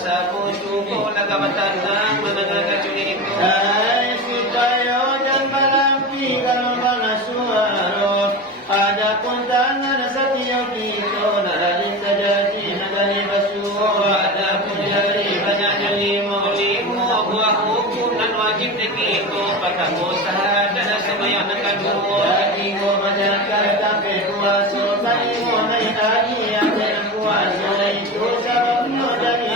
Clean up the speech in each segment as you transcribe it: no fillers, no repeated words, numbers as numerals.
sa puso ko, nagabatan ng mga nagkatuloy ito. Ay, si kayo dyan malampi ka ng mga suwaro. Ada puntangan sa tiyaw dito, nalalin sa dati, nagalibasuo. Ada pun dari banyak limo-limo, buah hukum dan wajib dikito, patamusahan dan semayang nagkaduo. Dati ko madakal kape kuwaso, kani mo na itali ang kuwaso. Ito sa bagno, dali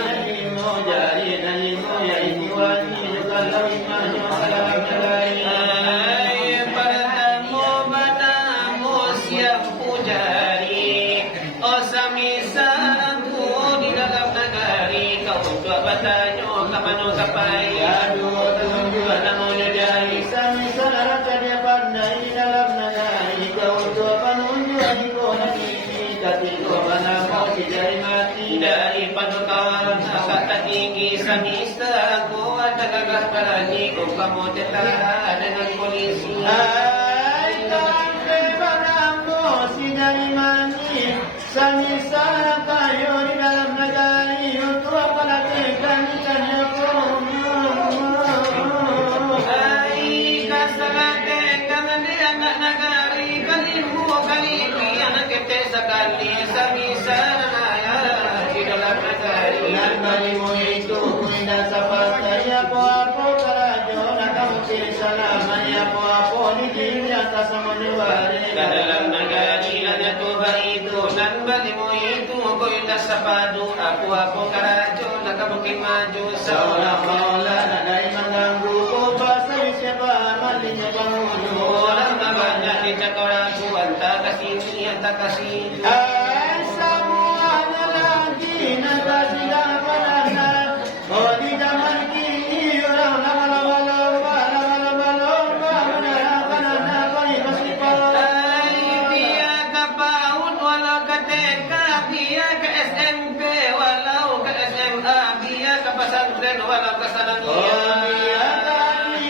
na limo, ya iniwani, kalau imanyo, kalam nalay. Ay, bertemu padamu siap pujari, o samisanku di dalam negari, kau tua batanyo, kamano kapay. Aduh, tunjuan namanya dari sami saudara dia pandai dalam negari. Kau tua penunjuan di kona tinggi, tapi kau mana mau dijari mati. Dari panukawan kata tinggi samista, aku ada gagah parani, kau kamu tetara dengan polisi. Hai kampe banamu si dari mani, sami saudara kayo di dalam negari. Untuk apa lagi kami Ay, kasalate, kamandi anak nagari, kalimu kalimi, anak kete sakali, samisa naya, di dalam negari. Nalbali mo ito, kuinda sa patay, apo-apo karadyo, nakamusin sa laman, apo-apo, nigilya ka sa maniwari. Di dalam negari, ada tuba itu, nalbali mo itu, ko'y nasapado, apo-apo karadyo, nakabukin maju sa Sa olang wala na dahil mangganggu ko, basta siya ba, malinya pangulo. orang banyak di cakoraku, anta kasini, anta kasini. Ay, sa mga nalagi, nagkasigapan na, o di naman kini, orang nakalawalomba, manarakan na, panipasipaw. Ay, dia ke PAUD walau ke TK, dia ke SMP walau ke SMA, dia ke pesantren walau ke sanawiyah.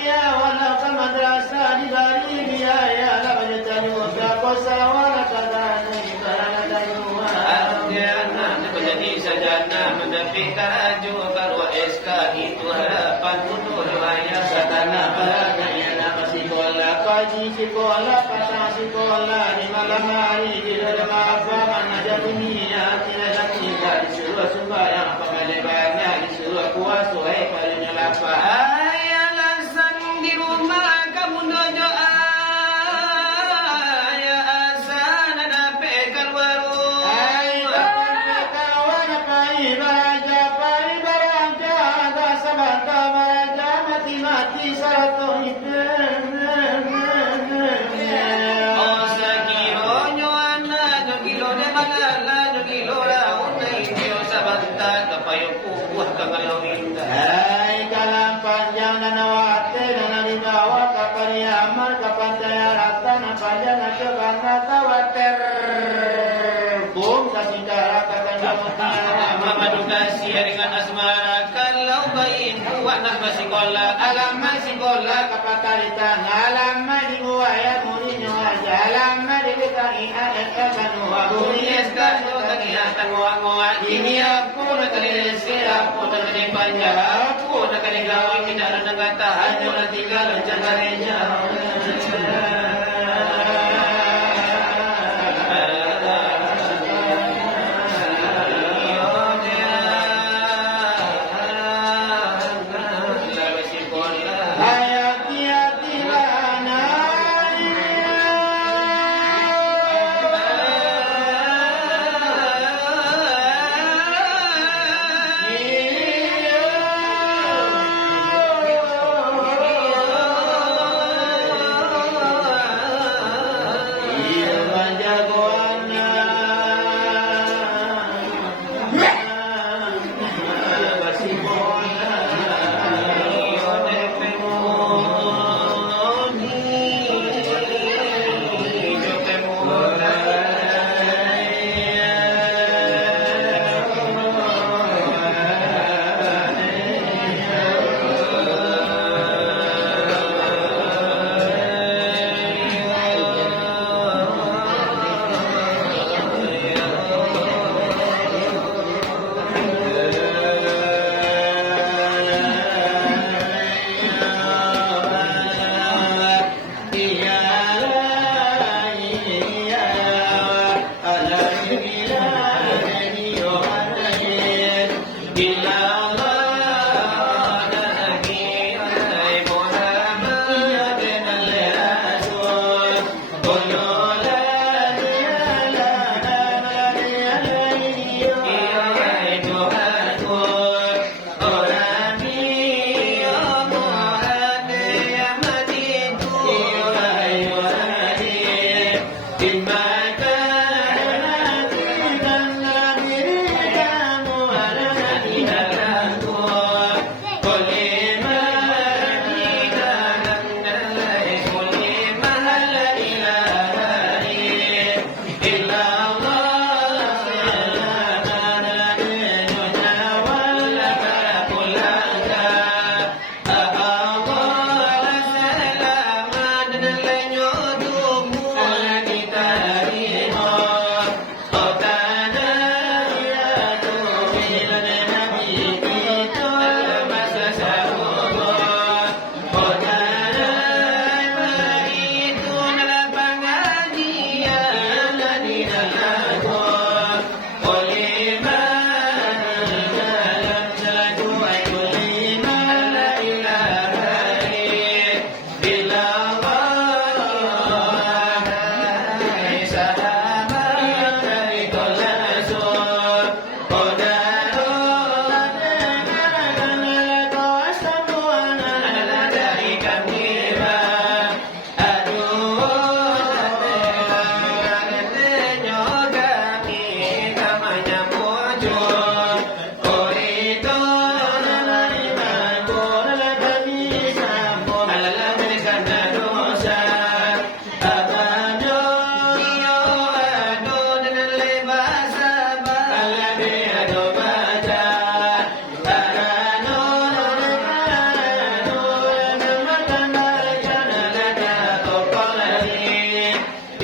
Dia wala ka madrasa di bali dia ya la bajani wa ko sawara kadane karana dayuwa. Dia anak menjadi sarjana, mendapat karaju karwa SK, itu harapan untuk riwayat Satana barangnya nama sekolah kaji sekolah kata sekolah di malam hari di dalam apa mana dunia tidak kita disuruh sembahyang pengalebannya disuruh puasa paling lapar. Ay, alasan di rumah kamu doa, ya asan ada pekal warung. Ay kapan kawan pai baraja ada sabanta baraja mati satu itu. Oh, sakironyo anak, nagilo de malala, nagilo raon na inyo sa banta, kapayo kukuha ka kalawinda. Hai kalam panjang dan nawate dan nalibawa kapariaman kapantaya rata na panjang na kebangga kawater. Bum kasih cara kakak Mamadukasi dengan asmara, kalau bayin buat nak bersekolah, alamat sekolah kapatalitan alamat di buaya murinya aja alamat di kaki ayat kanua Bunias kayo kanihatang ngoa-ngoa, ini aku na kalilisi, ako na kanipanya, ako na kanigawin, kinara ng gatahan, nyo na tinggal, ang tiyagarenya. hati-hati lanai.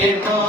Terima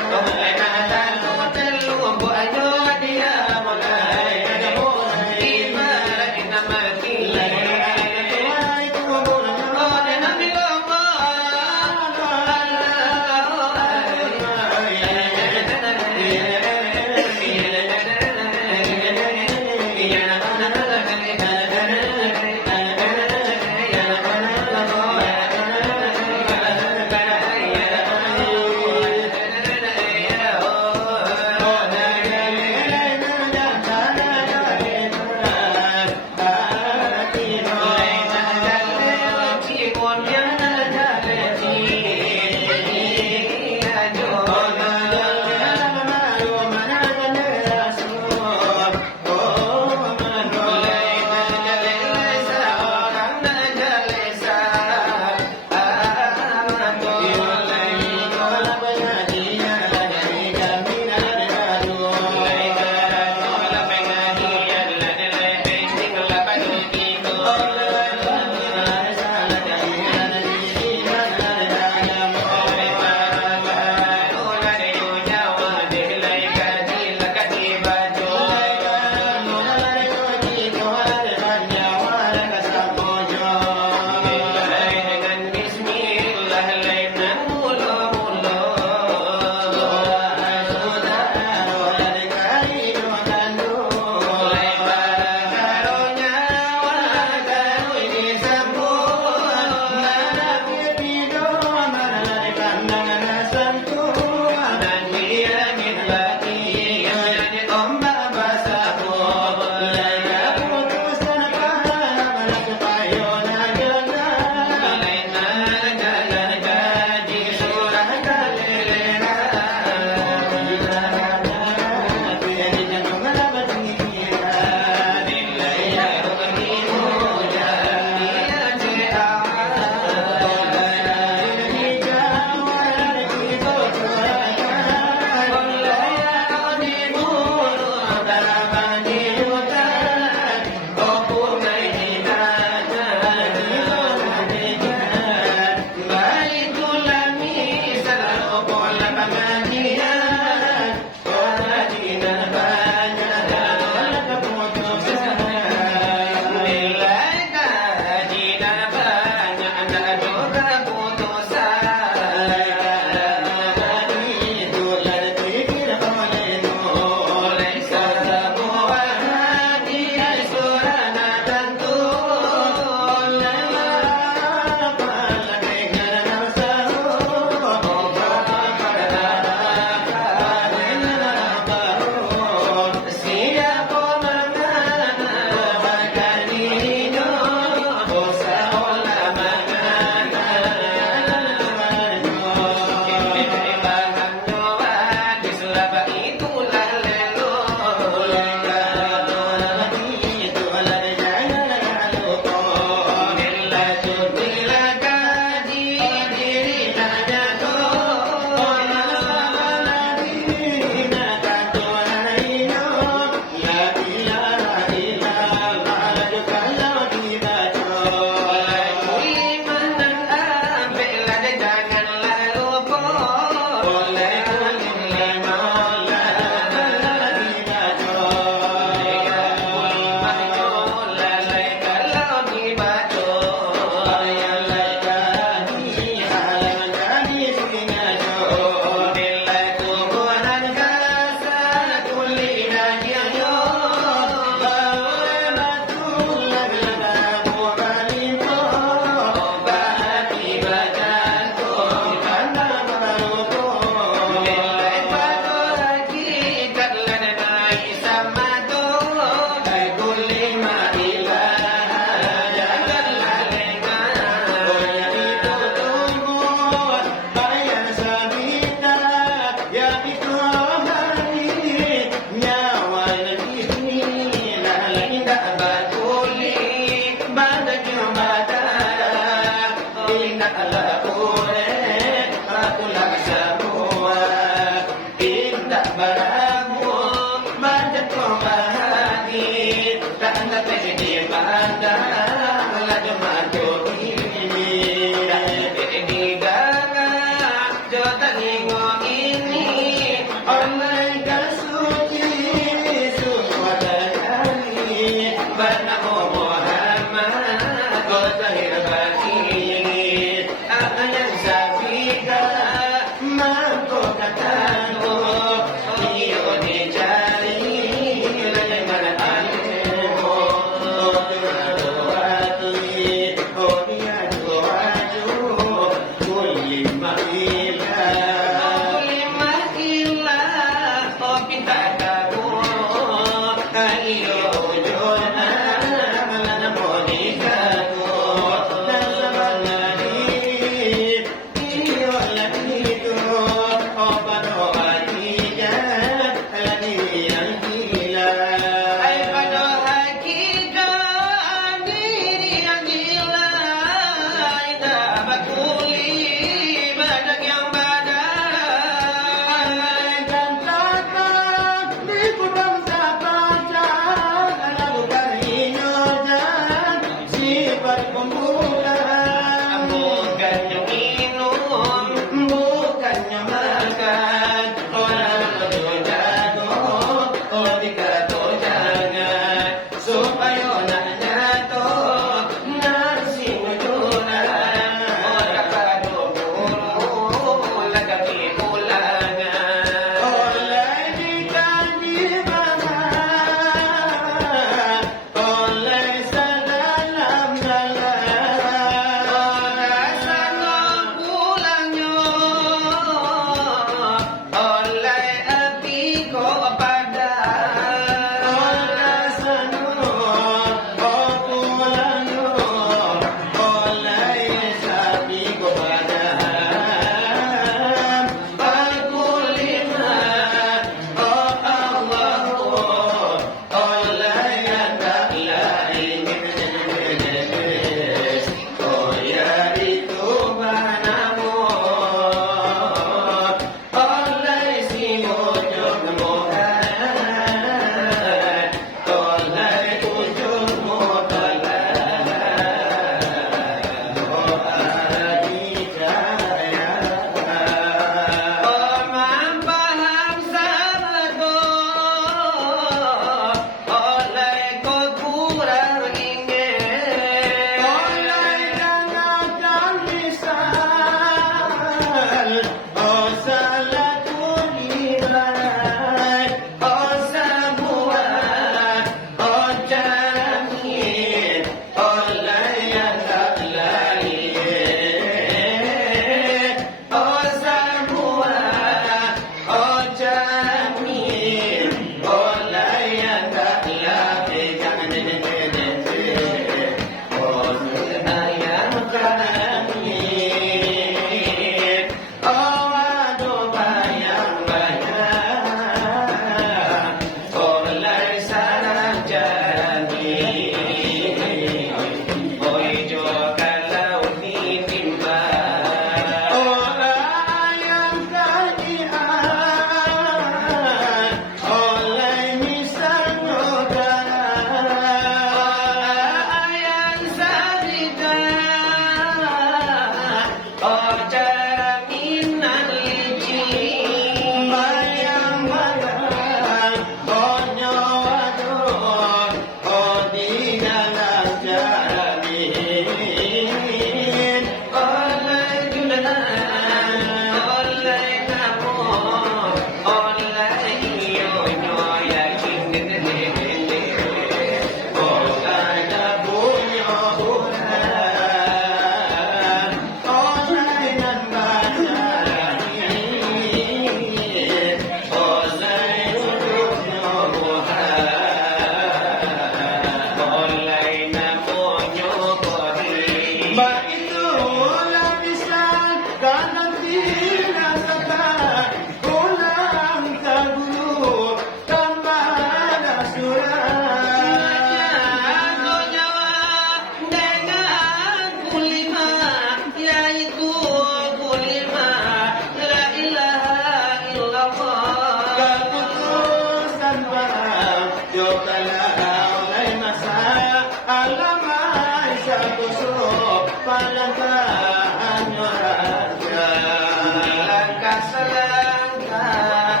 langkah selangkah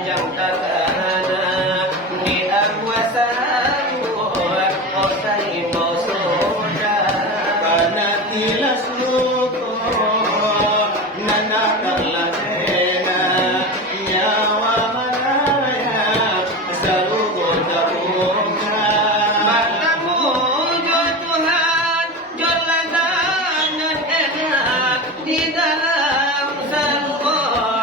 yang terkena di angwasamu osai mosoda karena tilas luko nanakalena nyawa manaya salugo tabuka matamu jo Tuhan jolagan enak di dalam semua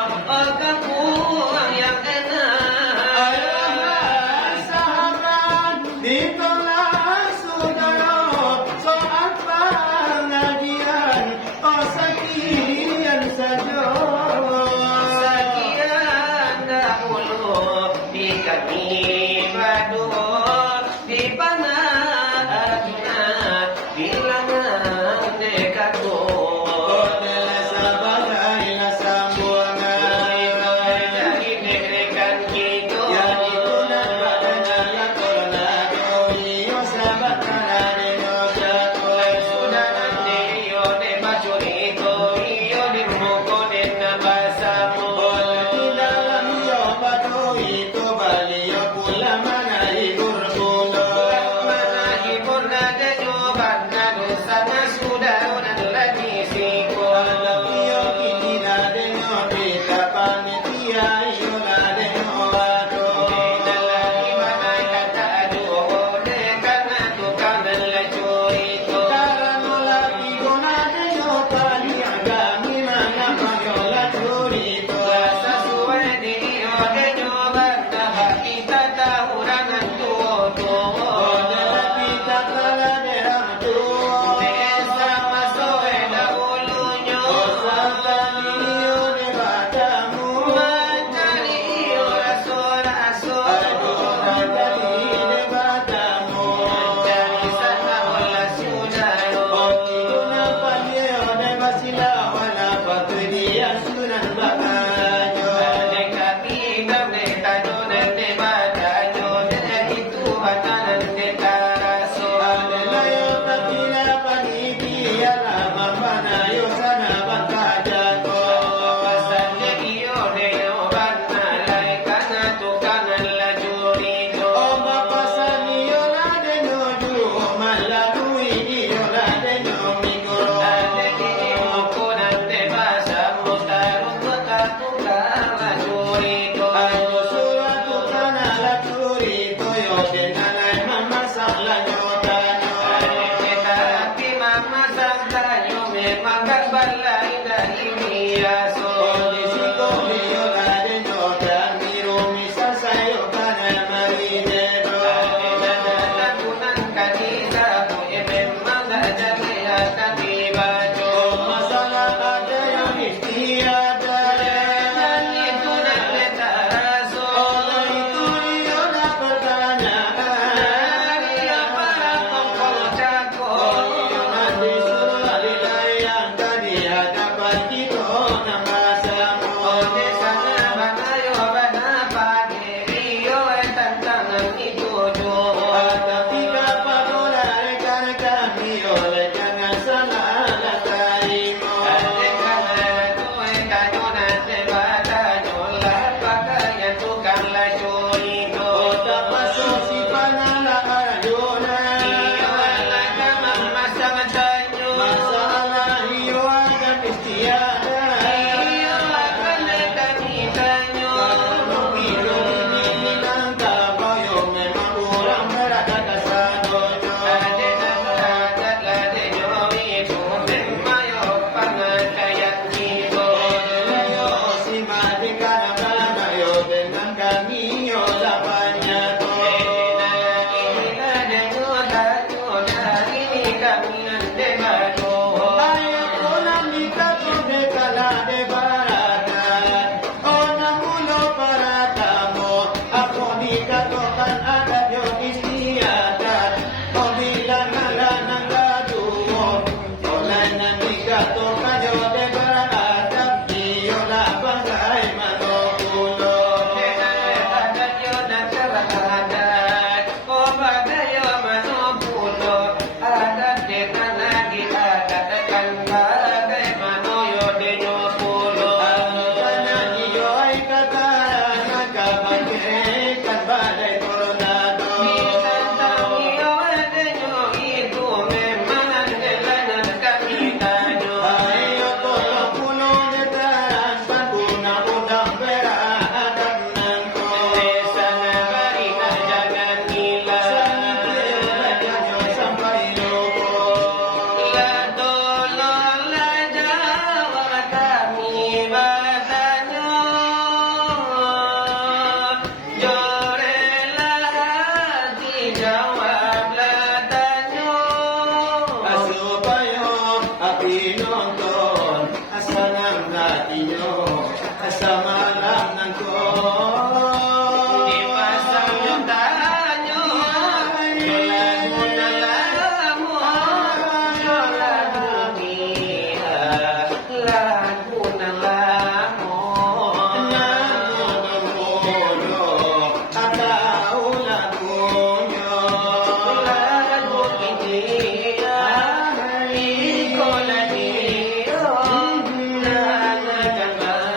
malam nanti Di pasang yung tanyo Lagu na lamu Lagu niya Lagu na lamu Lagu niya Iko na niyo Nagagabana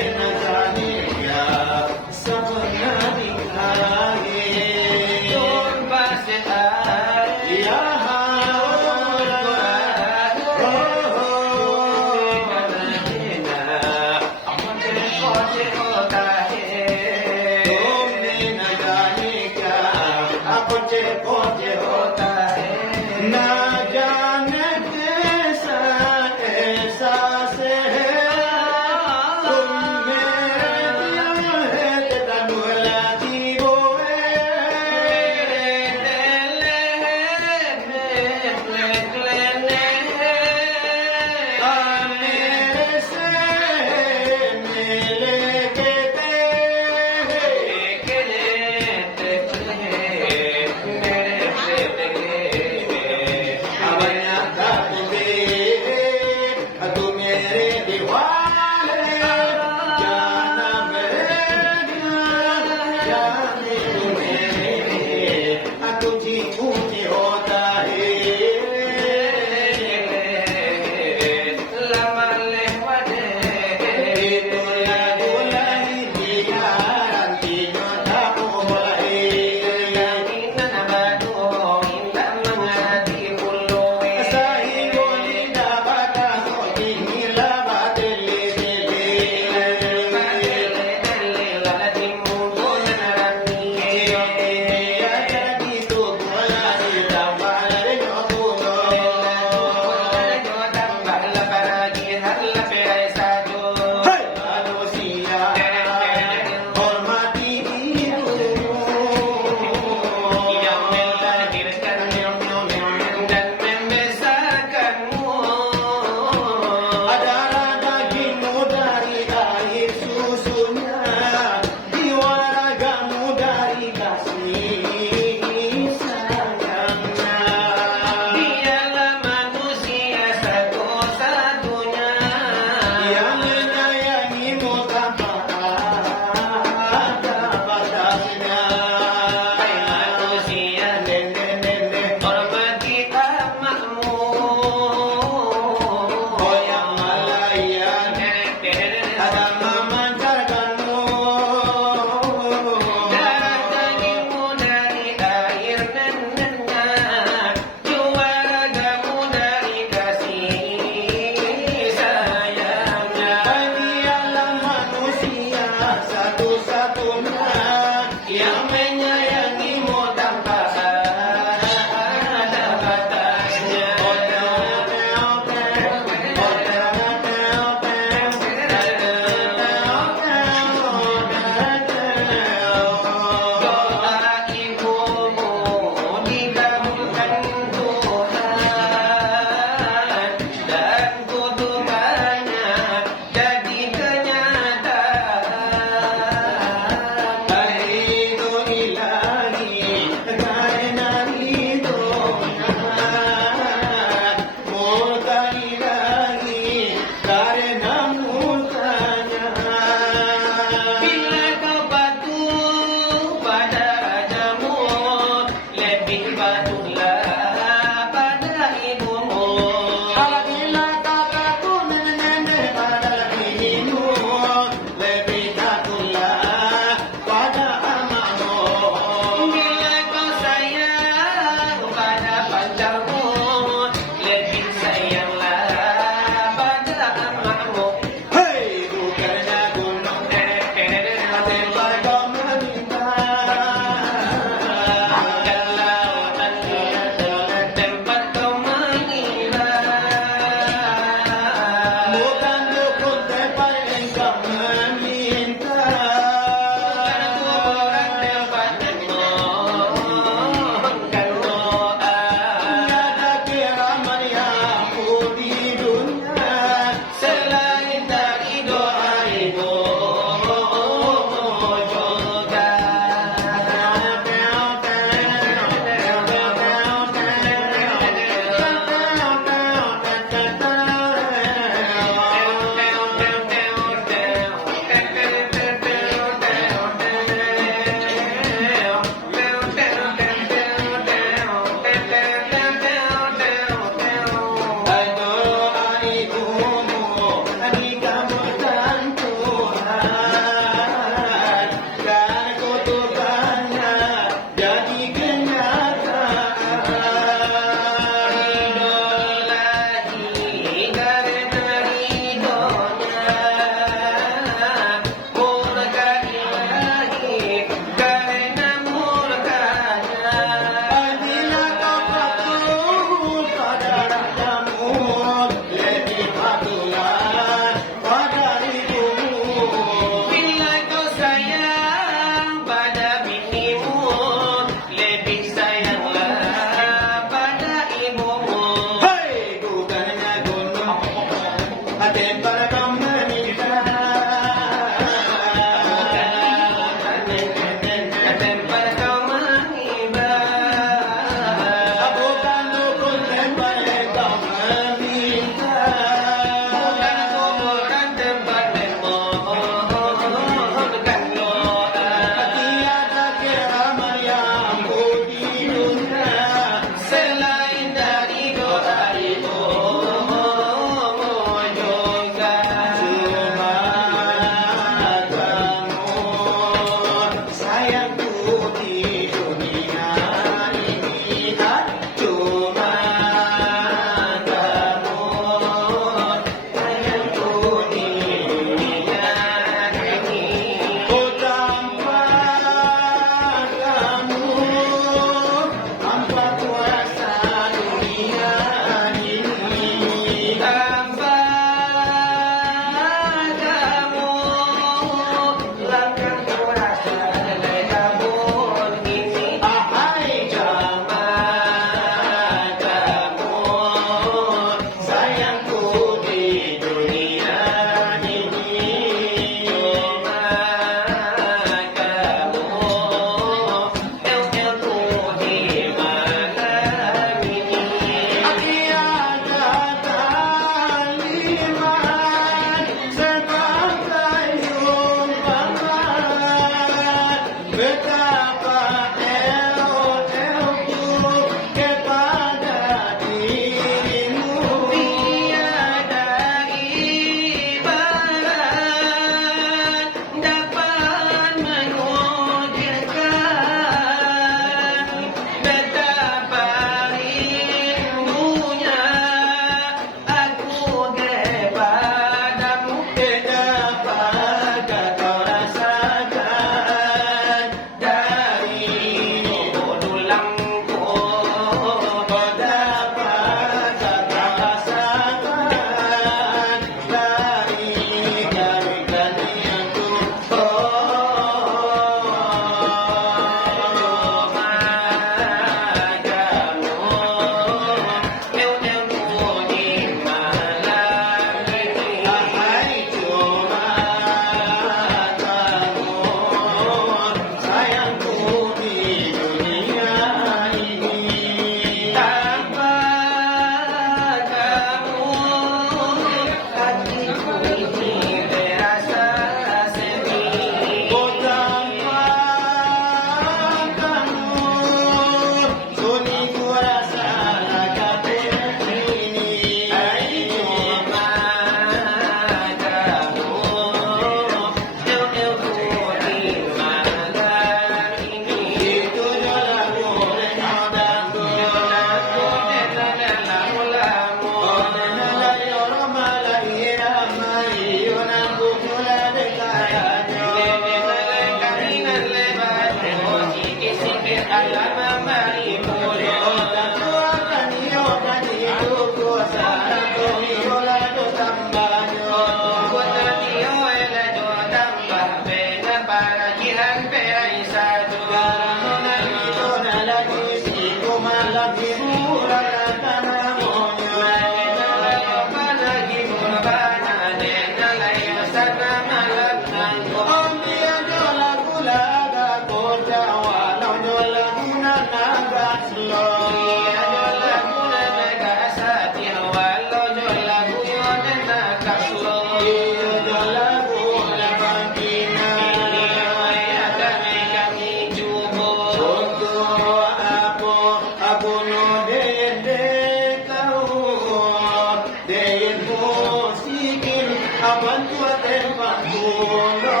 Awan tua tempat kuno.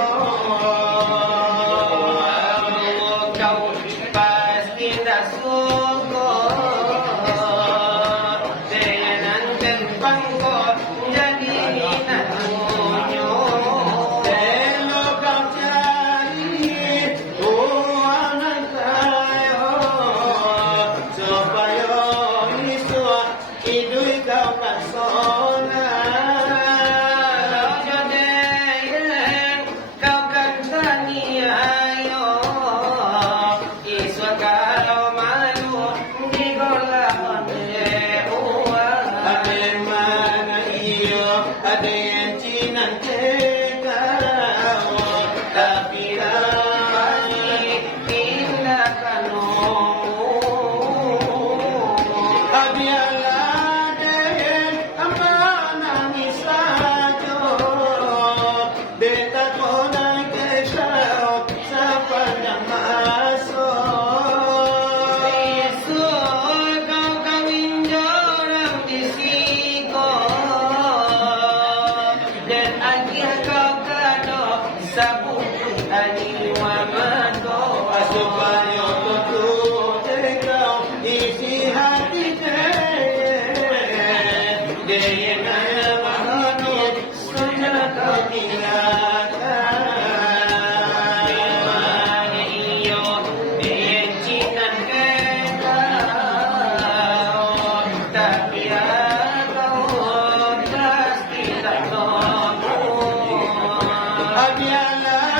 Kau pasti tak syukur dengan kembang kau jadi nanyo. Telo kau cari anak tayo supaya iswa idui kau pasona. Kau kan taniayo iswa kalau malu di gola Ada yang mana iyo, ada yang cinta tapi Masih tindakan Abiyalah deh, aman nangis saja. Beta konai kesal sepanjang masa. Besok kau kawin jorang di siko dan akhir kau kado sabun ani wamado. Supaya tutup kau isi hati dia naya mahanut sudah kau tinggalkan. Iyo bencinan kau tapi kau pasti tak tahu. Abiyalah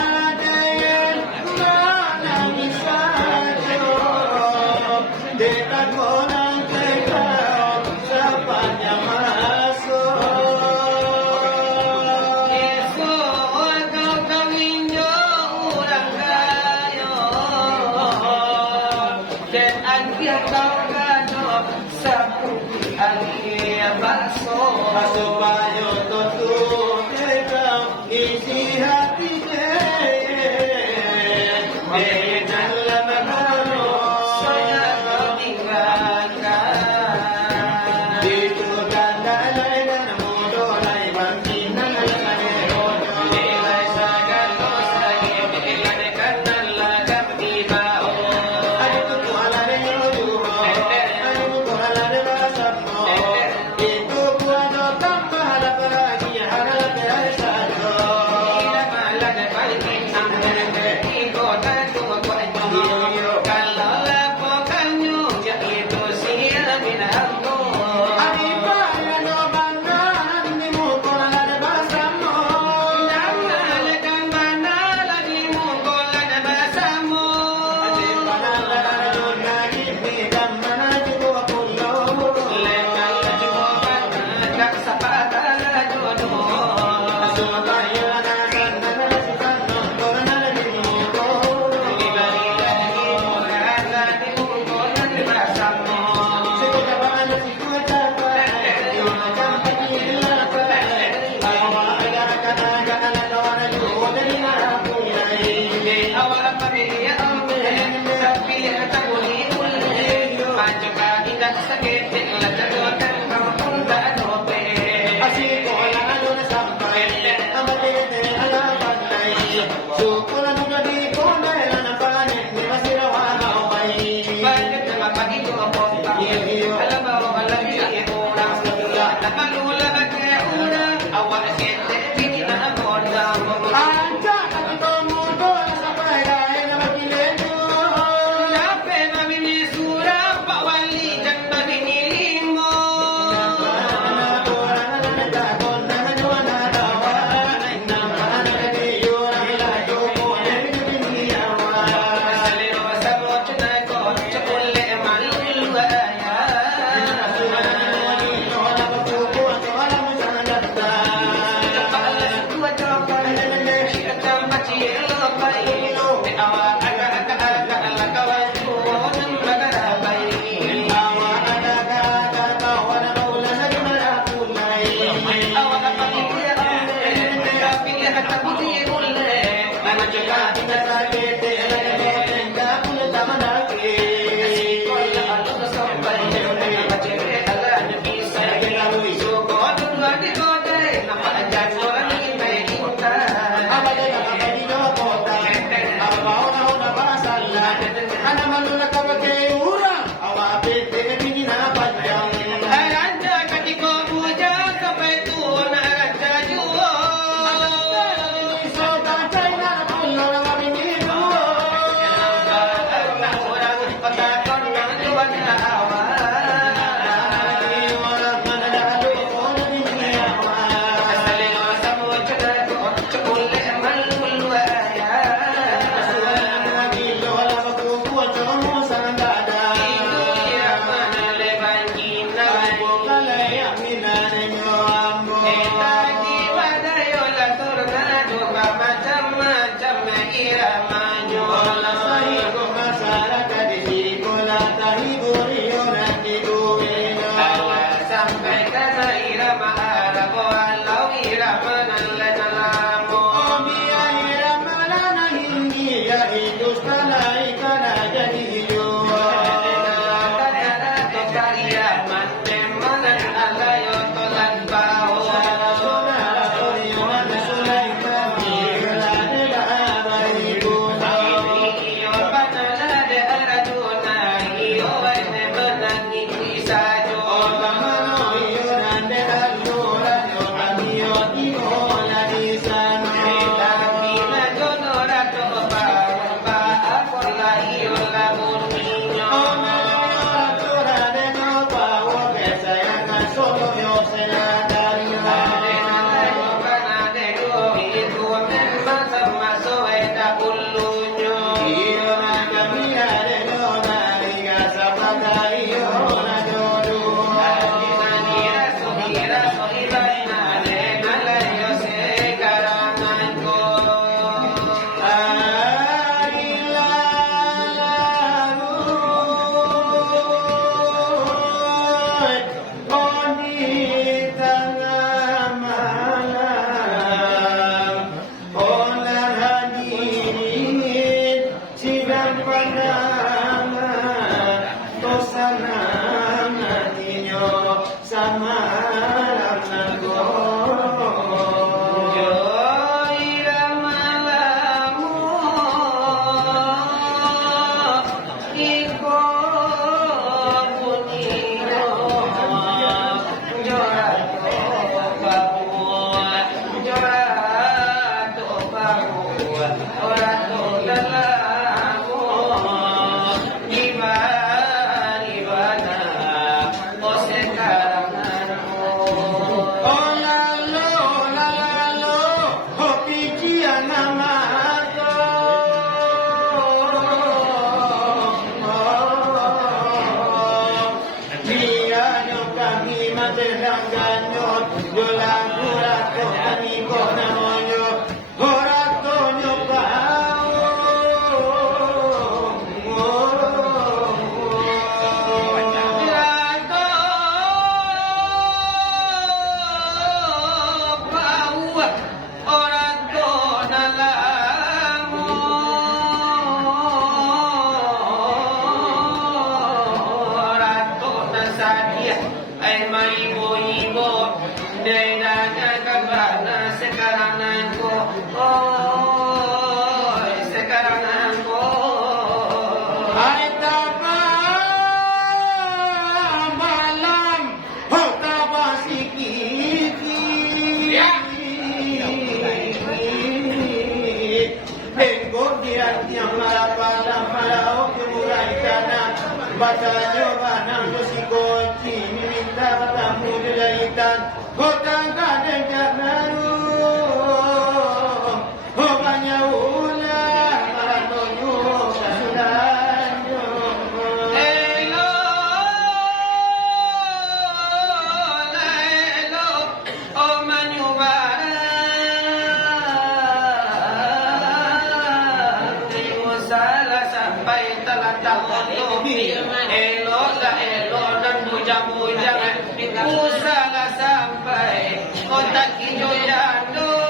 salah sampai otak hijau jandoi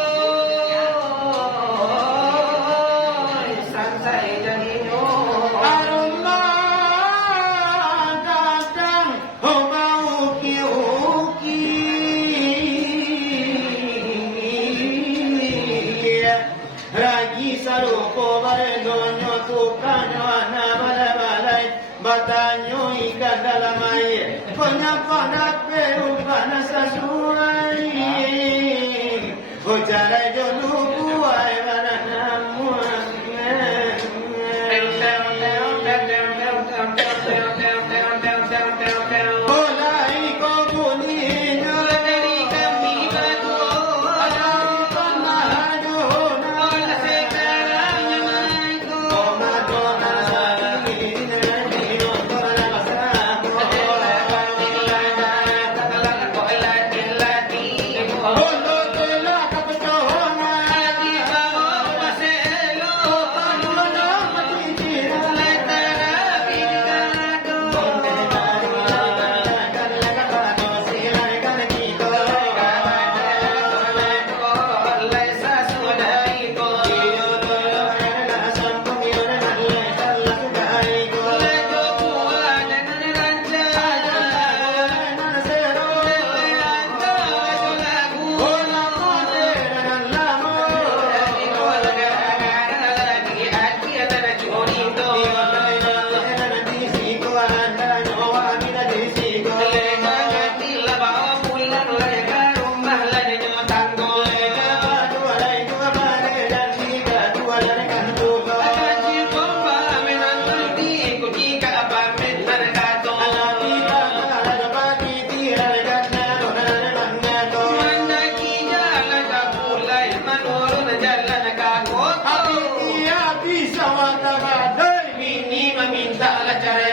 sampai jadi Aroma datang Homa uki-uki Ragi sarupo barenonyo tukanyo anabalabalay Batanyo ikan dalam air Penyapanak perubana sasuai Hujarai joluku ay baranamu Olay ko kuninyo dari kami berdua Alapan mahadona Ola sekarang yang aku Omadona Ini Otola Masako Olo tela kapatona Panola matitira Ini meminta cara